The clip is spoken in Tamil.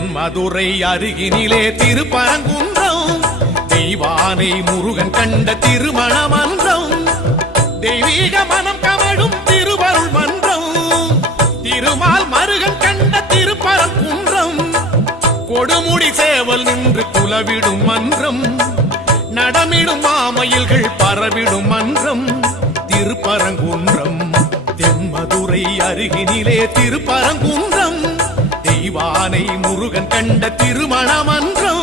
தென்மதுரை அருகினிலே திருப்பரங்குன்றம், தெய்வானை முருகன் கண்ட திருமண மன்றம், தெய்வீக மனம் கமழும் திருவருள் மன்றம், திருமால் மருகன் கண்ட திருப்பரங்குன்றம், கொடுமுடி சேவல் நின்று குலவிடும் மன்றம், நடமிடும் மாமயில்கள் பரவிடும் மன்றம் திருப்பரங்குன்றம். தென்மதுரை அருகினிலே திருப்பரங்குன்றம், தெய்வானை முருகன் கண்ட திருமண மன்றம்.